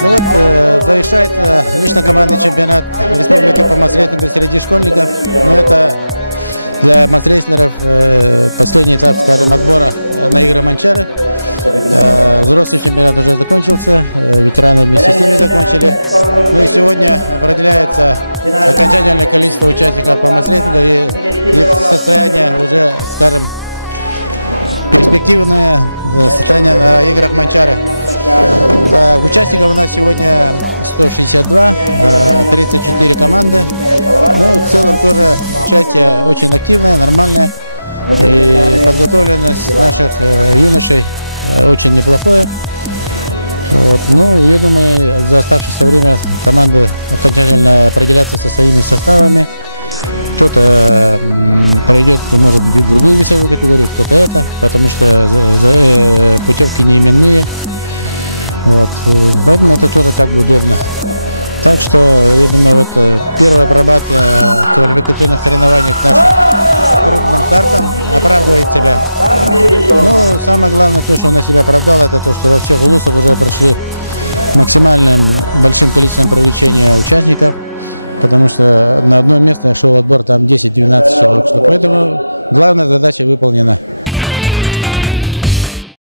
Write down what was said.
Ну вот, завершает лично командный чемпионат республики по масс-рейтингу среди школьников. Но это для масс-рейснеров последний этап, скажем, отбора на игры Манчары. Взрослый чемпионат уже закончился, ветераны вместе с ними закончили. Ну и сегодня определяется окончательное количество участников по масс-рейтингу и их состояние уже, скажем, перспективное состояние на играх Манчары. Участников у нас сегодня 162, 34 команды. Ну, в целом тоже участие очень активное, нормальное. И подготовленность наших юношей очень неплохое. Вот. Ну, я думаю, за оставшееся время команды окончательно определятся со своими составами. Кто-то пройдет, может быть, другую весовую категорию, кто-то это, потому что путевки не именные. Вот. Поэтому это тоже как бы удобно. Так что, я думаю, вот первая обрабатывка квалификационных соревнований к нашим крупным стартам оправдывает себя. Но самое главное, то, что он на себя оправдал, это то, что во всех улусах уже прошли максимальным большим количеством привлечения участников, потому что на одно место шел отбор там 10-12 человек. Поэтому главная задача выполнена.